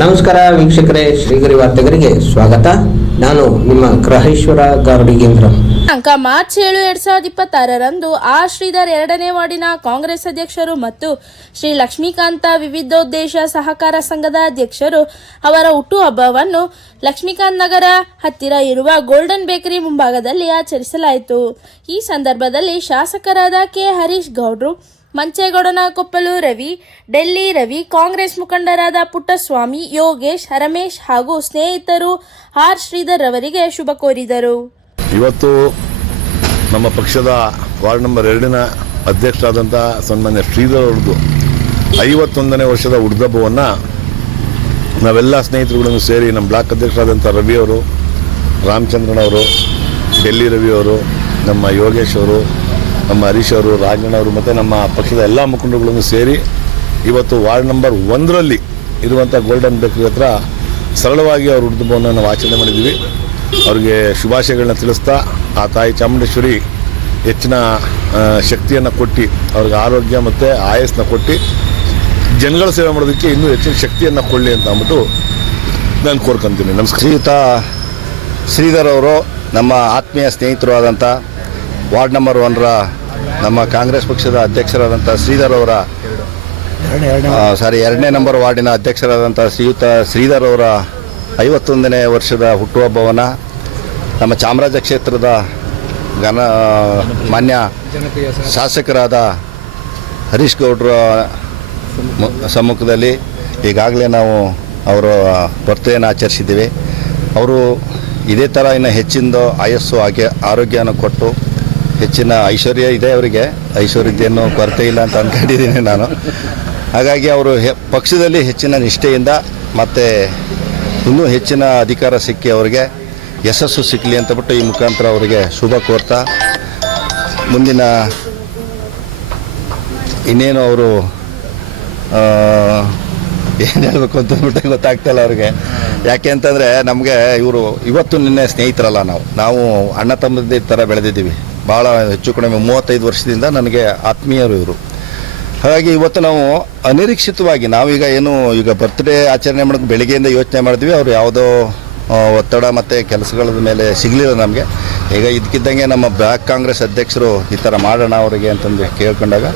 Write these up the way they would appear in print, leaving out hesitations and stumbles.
ನಮಸ್ಕಾರ ವೀಕ್ಷಕರೇ, ಶ್ರೀಗರಿ ವಾರ್ತೆಗರಿಗೆ ಸ್ವಾಗತ. ನಾನು ನಿಮ್ಮ ಗ್ರಹೇಶ್ವರ ಗಾರುಡಿಗೇಂದ್ರ. ಮಾರ್ಚ್ 7, 2026ರಂದು ಆರ್ ಶ್ರೀಧರ್ 2ನೇ ವಾರ್ಡಿನ ಕಾಂಗ್ರೆಸ್ ಅಧ್ಯಕ್ಷರು ಮತ್ತು ಶ್ರೀ ಲಕ್ಷ್ಮೀಕಾಂತ ವಿವಿಧೋದ್ದೇಶ ಸಹಕಾರ ಸಂಘದ ಅಧ್ಯಕ್ಷರು ಅವರ ಹುಟ್ಟುಹಬ್ಬವನ್ನು ಲಕ್ಷ್ಮೀಕಾಂತ್ ನಗರ ಹತ್ತಿರ ಇರುವ ಗೋಲ್ಡನ್ ಬೇಕರಿ ಮುಂಭಾಗದಲ್ಲಿ ಆಚರಿಸಲಾಯಿತು. ಈ ಸಂದರ್ಭದಲ್ಲಿ ಶಾಸಕರಾದ ಕೆ ಹರೀಶ್ ಗೌಡ್ರು, ಮಂಚೇಗೌಡನ ಕೊಪ್ಪಲು ರವಿ, ಡೆಲ್ಲಿ ರವಿ, ಕಾಂಗ್ರೆಸ್ ಮುಖಂಡರಾದ ಪುಟ್ಟಸ್ವಾಮಿ, ಯೋಗೇಶ್, ರಮೇಶ್ ಹಾಗೂ ಸ್ನೇಹಿತರು ಆರ್ ಶ್ರೀಧರ್ ಅವರಿಗೆ ಶುಭ ಕೋರಿದರು. ಇವತ್ತು ನಮ್ಮ ಪಕ್ಷದ ವಾರ್ಡ್ ನಂಬರ್ 2ನ ಅಧ್ಯಕ್ಷರಾದಂಥ ಸನ್ಮಾನ್ಯ ಶ್ರೀಧರ್ ಅವ್ರದ್ದು 51ನೇ ವರ್ಷದ ಹುಟ್ಟುಹಬ್ಬವನ್ನು ನಾವೆಲ್ಲ ಸ್ನೇಹಿತರುಗಳನ್ನು ಸೇರಿ ನಮ್ಮ ಬ್ಲಾಕ್ ಅಧ್ಯಕ್ಷರಾದಂಥ ರವಿ ಅವರು, ರಾಮಚಂದ್ರನ್ ಅವರು, ಡೆಲ್ಲಿ ರವಿ ಅವರು, ನಮ್ಮ ಯೋಗೇಶ್ ಅವರು, ನಮ್ಮ ಹರೀಶ್ ಅವರು, ರಾಜಣ್ಣ ಅವರು ಮತ್ತು ನಮ್ಮ ಪಕ್ಷದ ಎಲ್ಲ ಮುಖಂಡರುಗಳನ್ನು ಸೇರಿ ಇವತ್ತು ವಾರ್ಡ್ ನಂಬರ್ 1ರಲ್ಲಿ ಇರುವಂಥ ಗೋಲ್ಡನ್ ಬೇಕರಿ ಹತ್ರ ಸರಳವಾಗಿ ಅವ್ರ ಹುಟ್ಟುಹಬ್ಬವನ್ನು ನಾವು ಆಚರಣೆ ಮಾಡಿದ್ದೀವಿ. ಅವ್ರಿಗೆ ಶುಭಾಶಯಗಳನ್ನ ತಿಳಿಸ್ತಾ ಆ ತಾಯಿ ಚಾಮುಂಡೇಶ್ವರಿ ಹೆಚ್ಚಿನ ಶಕ್ತಿಯನ್ನು ಕೊಟ್ಟು ಅವ್ರಿಗೆ ಆರೋಗ್ಯ ಮತ್ತು ಆಯಸ್ಸನ್ನ ಕೊಟ್ಟು ಜನಗಳ ಸೇವೆ ಮಾಡೋದಕ್ಕೆ ಇನ್ನೂ ಹೆಚ್ಚಿನ ಶಕ್ತಿಯನ್ನು ಕೊಡಲಿ ಅಂತ ಅಂದ್ಬಿಟ್ಟು ನಾನು ಕೋರ್ಕೊಂತೀನಿ. ನಮಸ್ಕಾರ. ಶ್ರೀಯುತ ಶ್ರೀಧರ್ ಅವರು ನಮ್ಮ ಆತ್ಮೀಯ ಸ್ನೇಹಿತರು ಆದಂಥ ವಾರ್ಡ್ ನಂಬರ್ 1ರ ನಮ್ಮ ಕಾಂಗ್ರೆಸ್ ಪಕ್ಷದ ಅಧ್ಯಕ್ಷರಾದಂಥ ಶ್ರೀಧರ್ ಅವರ 2ನೇ ನಂಬರ್ ವಾರ್ಡಿನ ಅಧ್ಯಕ್ಷರಾದಂಥ ಶ್ರೀಯುತ ಶ್ರೀಧರ್ ಅವರ 51ನೇ ವರ್ಷದ ಹುಟ್ಟುಹಬ್ಬವನ್ನು ನಮ್ಮ ಚಾಮರಾಜ ಕ್ಷೇತ್ರದ ಮಾನ್ಯ ಶಾಸಕರಾದ ಹರೀಶ್ ಗೌಡ್ರ ಸಮ್ಮುಖದಲ್ಲಿ ಈಗಾಗಲೇ ನಾವು ಅವರ ಬರ್ತ್ಡೇನ ಆಚರಿಸಿದ್ದೀವಿ. ಅವರು ಇದೇ ಥರ ಇನ್ನು ಹೆಚ್ಚಿನ ಆಯಸ್ಸು ಆರೋಗ್ಯನ ಕೊಟ್ಟು ಹೆಚ್ಚಿನ ಐಶ್ವರ್ಯ ಇದೆ, ಅವರಿಗೆ ಐಶ್ವರ್ಯದ್ದೇನು ಕೊರತೆ ಇಲ್ಲ ಅಂತ ಅಂದ್ಕೊಂಡಿದ್ದೀನಿ ನಾನು. ಹಾಗಾಗಿ ಅವರು ಪಕ್ಷದಲ್ಲಿ ಹೆಚ್ಚಿನ ನಿಷ್ಠೆಯಿಂದ ಮತ್ತು ಇನ್ನೂ ಹೆಚ್ಚಿನ ಅಧಿಕಾರ ಸಿಕ್ಕಿ ಅವರಿಗೆ ಯಶಸ್ಸು ಸಿಕ್ಕಲಿ ಅಂತ ಬಿಟ್ಟು ಈ ಮುಖಾಂತರ ಅವರಿಗೆ ಶುಭ ಕೋರ್ತಾ, ಮುಂದಿನ ಇನ್ನೇನು ಅವರು ಏನು ಹೇಳಬೇಕು ಅಂತಂದ್ಬಿಟ್ಟು ಗೊತ್ತಾಗ್ತಾಯಿಲ್ಲ ಅವ್ರಿಗೆ. ಯಾಕೆ ಅಂತಂದರೆ ನಮಗೆ ಇವರು ಇವತ್ತು ನಿನ್ನೆ ಸ್ನೇಹಿತರಲ್ಲ, ನಾವು ಅಣ್ಣ ತಮ್ಮದೇ ಥರ ಬೆಳೆದಿದ್ದೀವಿ. ಭಾಳ ಹೆಚ್ಚು ಕಡಿಮೆ 35 ವರ್ಷದಿಂದ ನನಗೆ ಆತ್ಮೀಯರು ಇವರು. ಹಾಗಾಗಿ ಇವತ್ತು ನಾವು ಅನಿರೀಕ್ಷಿತವಾಗಿ ನಾವೀಗ ಈಗ ಬರ್ತ್ಡೇ ಆಚರಣೆ ಮಾಡೋಕ್ಕೆ ಬೆಳಗ್ಗೆಯಿಂದ ಯೋಚನೆ ಮಾಡಿದ್ವಿ. ಅವರು ಯಾವುದೋ ಒತ್ತಡ ಮತ್ತು ಕೆಲಸಗಳ ಮೇಲೆ ಸಿಗಲಿಲ್ಲ ನಮಗೆ. ಈಗ ಇದಕ್ಕಿದ್ದಂಗೆ ನಮ್ಮ ಬ್ಲಾಕ್ ಕಾಂಗ್ರೆಸ್ ಅಧ್ಯಕ್ಷರು ಈ ಥರ ಮಾಡೋಣ ಅವರಿಗೆ ಅಂತಂದು ಕೇಳ್ಕೊಂಡಾಗ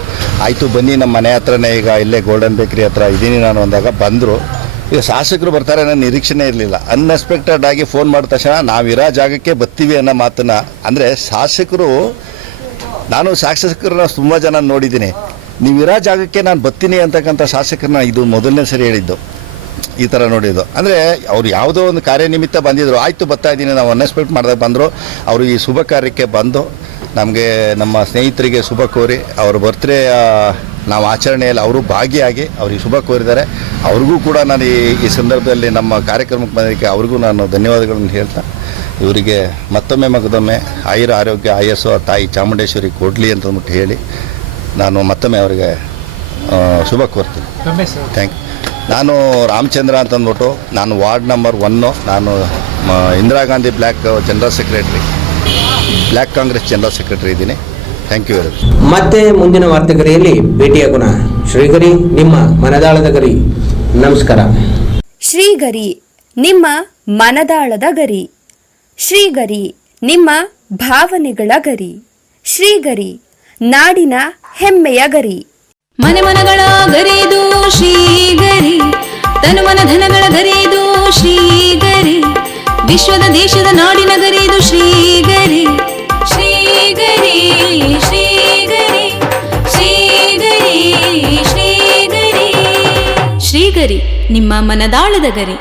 ಆಯಿತು ಬನ್ನಿ, ನಮ್ಮ ಮನೆ ಹತ್ರನೇ ಈಗ ಇಲ್ಲೇ ಗೋಲ್ಡನ್ ಬೇಕರಿ ಹತ್ರ ಇದ್ದೀನಿ ನಾನು ಅಂದಾಗ ಬಂದರು. ಈಗ ಶಾಸಕರು ಬರ್ತಾರೆ ಅನ್ನೋ ನಿರೀಕ್ಷೆನೇ ಇರಲಿಲ್ಲ. ಅನ್ಎಕ್ಸ್ಪೆಕ್ಟೆಡ್ ಆಗಿ ಫೋನ್ ಮಾಡಿದ ತಕ್ಷಣ ನಾವಿರೋ ಜಾಗಕ್ಕೆ ಬರ್ತೀವಿ ಅನ್ನೋ ಮಾತನ್ನು, ಅಂದರೆ ಶಾಸಕರು, ನಾನು ಶಾಸಕರನ್ನ ತುಂಬ ಜನ ನೋಡಿದ್ದೀನಿ, ನೀವಿರೋ ಜಾಗಕ್ಕೆ ನಾನು ಬರ್ತೀನಿ ಅಂತಕ್ಕಂಥ ಶಾಸಕರನ್ನ ಇದು ಮೊದಲನೇ ಸರಿ ಹೇಳಿದ್ದು. ಈ ಥರ ನೋಡಿದ್ದು ಅಂದರೆ ಅವ್ರು ಯಾವುದೋ ಒಂದು ಕಾರ್ಯನಿಮಿತ್ತ ಬಂದಿದ್ದರು, ಆಯಿತು ಬರ್ತಾ ಇದ್ದೀನಿ ನಾವು ಅನ್ಎಕ್ಸ್ಪೆಕ್ಟ್ ಮಾಡಿದಾಗ ಬಂದರು. ಅವರು ಈ ಶುಭ ಕಾರ್ಯಕ್ಕೆ ಬಂದು ನಮಗೆ ನಮ್ಮ ಸ್ನೇಹಿತರಿಗೆ ಶುಭ ಕೋರಿ ಅವ್ರ ಬರ್ತ್ಡೇ ನಾವು ಆಚರಣೆಯಲ್ಲಿ ಅವರು ಭಾಗಿಯಾಗಿ ಅವ್ರಿಗೆ ಶುಭ ಕೋರಿದ್ದಾರೆ. ಅವ್ರಿಗೂ ಕೂಡ ನಾನು ಈ ಸಂದರ್ಭದಲ್ಲಿ ನಮ್ಮ ಕಾರ್ಯಕ್ರಮಕ್ಕೆ ಬಂದಕ್ಕೆ ಅವ್ರಿಗೂ ನಾನು ಧನ್ಯವಾದಗಳನ್ನು ಹೇಳ್ತಾ, ಇವರಿಗೆ ಮತ್ತೊಮ್ಮೆ ಮಗದೊಮ್ಮೆ ಆರೋಗ್ಯ ಆಯಸ್ಸು ಆ ತಾಯಿ ಚಾಮುಂಡೇಶ್ವರಿ ಕೊಡಲಿ ಅಂತಂದ್ಬಿಟ್ಟು ಹೇಳಿ ನಾನು ಮತ್ತೊಮ್ಮೆ ಅವರಿಗೆ ಶುಭ ಕೋರ್ತೀನಿ. Thank you. ನಾನು ರಾಮಚಂದ್ರ ಅಂತಂದ್ಬಿಟ್ಟು ನಾನು ವಾರ್ಡ್ ನಂಬರ್ 1, ನಾನು Indira Gandhi block general secretary, block Congress general secretary ಇದ್ದೀನಿ. Thank you very much. ಮತ್ತೆ ಮುಂದಿನ ವಾರ್ತೆಗರಿಯಲ್ಲಿ ಭೇಟಿಯಾಗೋಣ. ಶ್ರೀಗರಿ, ನಿಮ್ಮ ಮನದಾಳದ ಗರಿ. ನಮಸ್ಕಾರ. ಶ್ರೀಗರಿ, ನಿಮ್ಮ ಮನದಾಳದ ಗರಿ. ಶ್ರೀಗರಿ, ನಿಮ್ಮ ಭಾವನೆಗಳ ಗರಿ. ಶ್ರೀಗರಿ, ನಾಡಿನ ಹೆಮ್ಮೆಯ ಗರಿ. ಮನೆ ಮನಗಳ ಗರಿದು ಶ್ರೀಗರಿ, ತನು ಮನ ಧನಗಳ ಗರಿದು ಶ್ರೀಗರಿ, ವಿಶ್ವದ ದೇಶದ ನಾಡಿನ ಗರಿದು ಶ್ರೀಗರಿ. ಶ್ರೀಗರಿ ಶ್ರೀಗರಿ ಶ್ರೀಗರಿ ಶ್ರೀಗರಿ ಶ್ರೀಗರಿ, ನಿಮ್ಮ ಮನದಾಳದ ಗರಿ.